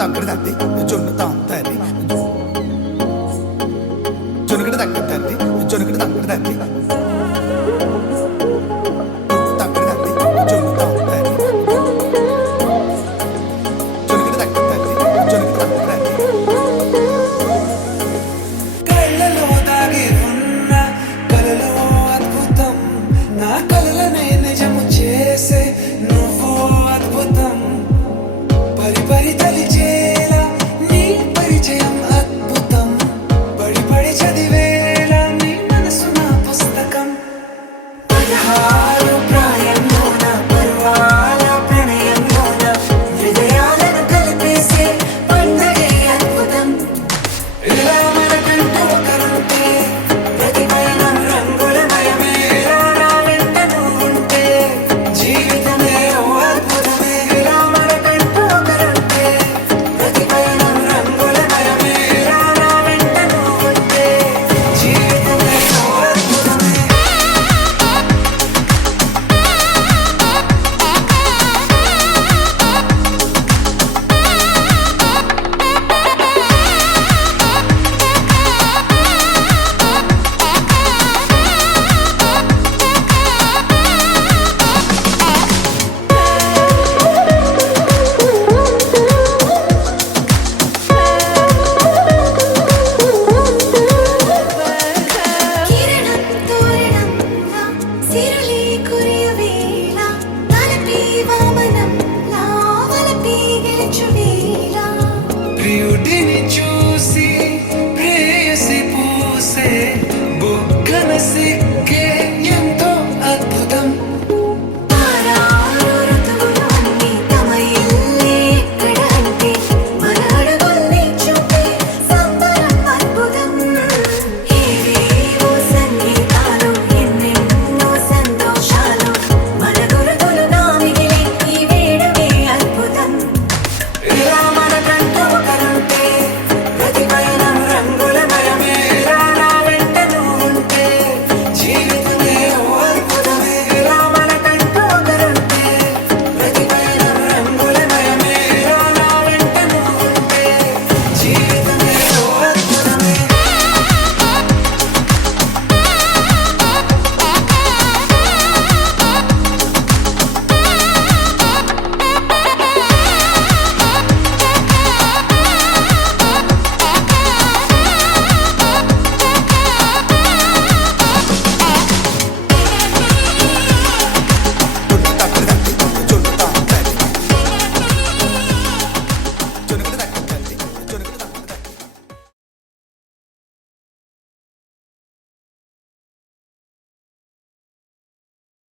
తగ్గడదండి జొన్నుతా అంతారి జొనుకడ తగ్గదండి జొనుకడ తగ్గడదండి తగ్గడదండి జొన్నుతా అంతారి జొనుకడ తగ్గదండి జొనుకడ తగ్గదండి కళ్ళలో దాగి ఉన్న కలలో అద్భుతం నా కలలనే నిజము చేసే నువ్వు అద్భుతం పరి పరి తలిచేలా నీ పరిచయం అద్భుతం పడి పడి చదివేలా నీ మనసు నా పుస్తకం పదహారు ప్రాయంలోన పర్వాల ప్రణయంలోన హృదయాలను కలిపేసే పండగే అద్భుతం ఇలా మనకంటూ ఒకరుంటే ప్రతి పయనం రంగులమయమే నా వెంట నువ్వుంటే జీవితమే ఓ అద్భుతమే ఇలా మనకంటూ ఒకరుంటే ప్రతి పయనం రంగులమయమే నా వెంట నువ్వుంటే జీవితమే ఓ అద్భుతమే కిరణం తోరణంలా సిరులే కురియవేళ తలపి వామనంలా వలపి గెలుచువేళ ప్రియుడిని చూసి ప్రేయసి పూసే బుగ్గన సిక్కే